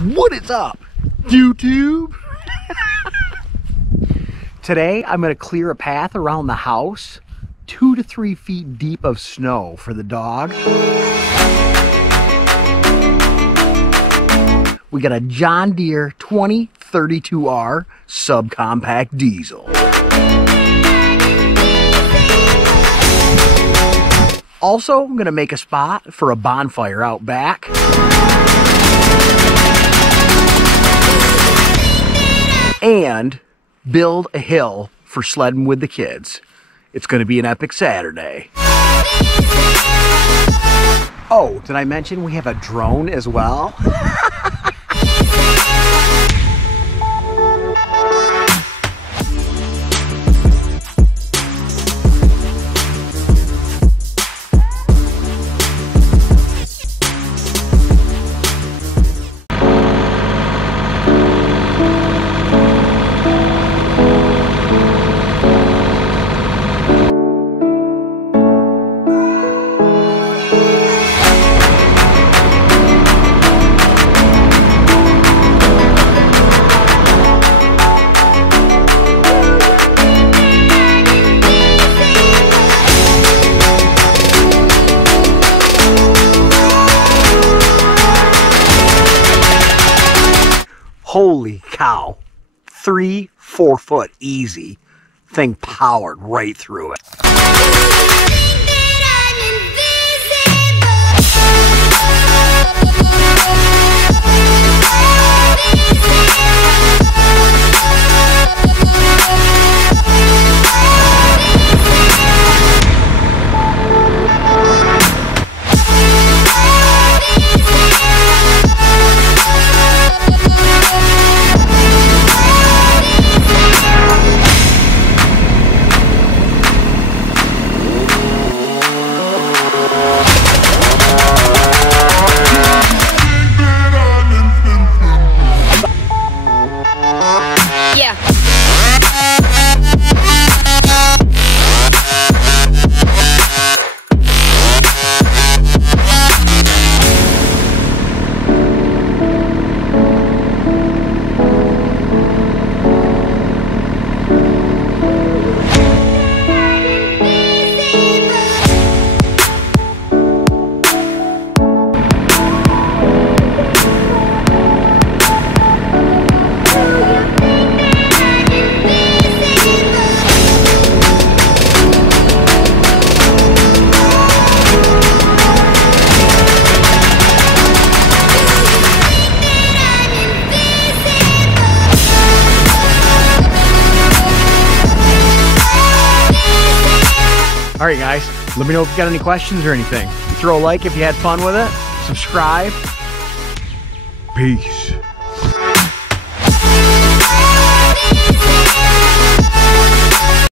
What is up, YouTube? Today I'm going to clear a path around the house, 2 to 3 feet deep of snow for the dog. We got a John Deere 2032R subcompact diesel. Also, I'm going to make a spot for a bonfire out back. And build a hill for sledding with the kids. It's going to be an epic Saturday. Oh, did I mention we have a drone as well? Holy cow, 3-4 foot easy. Thing powered right through it. Alright guys, let me know if you got any questions or anything. Throw a like if you had fun with it. Subscribe. Peace.